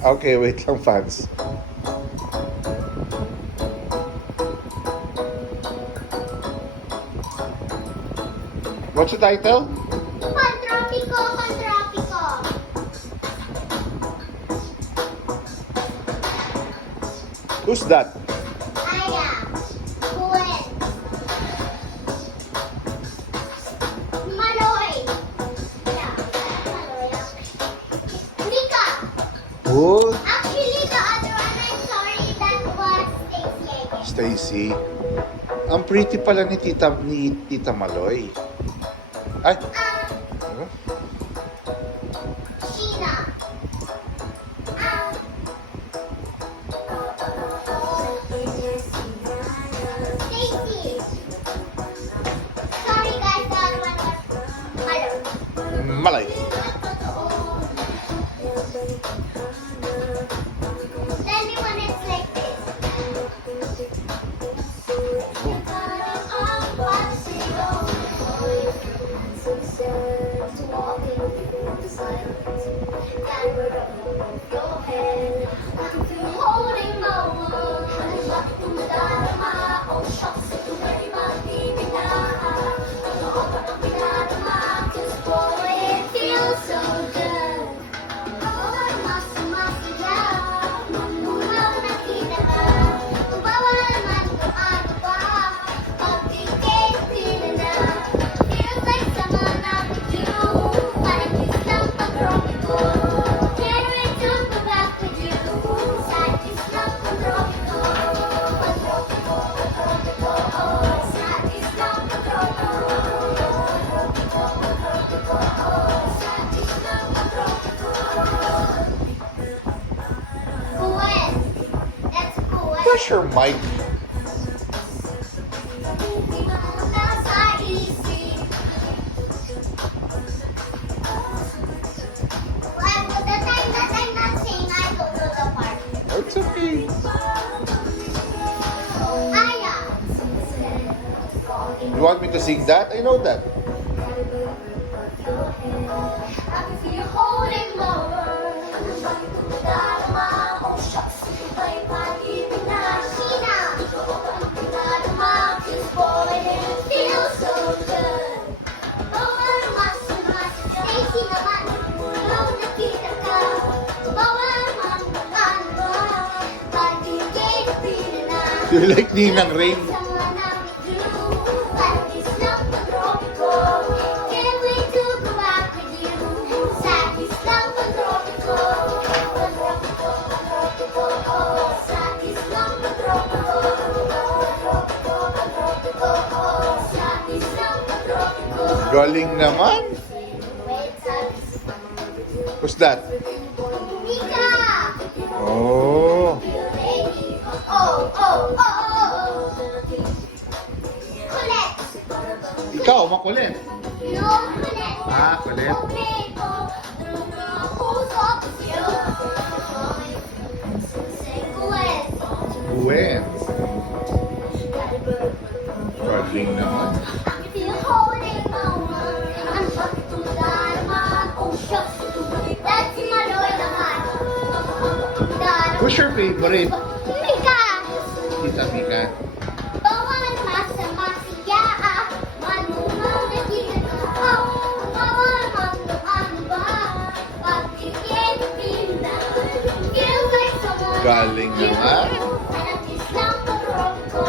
Okay, wait lang, fans. What's the title? Contropico, Contropico. Who's that? Aya. Gwen. Maloy. Yeah, Maloy. Mika. Oh, Actually, the other one, I'm sorry, that was Stacy. Stacy. Ang pretty pala ni Tita Maloy. Ay, ano? Sheena. Stacy. Sorry guys, the other one was Maloy. Malay. Then the one is like this. Where's your mic? It's okay. You want me to sing that? I know that. You like Ninang Rain? Galing naman. Who's that? Oh. Ikaw, makulit. Ah, kulit. Gwen. Galing naman. Who's your favorite? Mika! Tita Mika. Bawal masa-masiya, manunong na ginagawa. Bawal ano ba? Pagkikipin na. Feels like someone Galing naman. Parang isang pag-rock ko.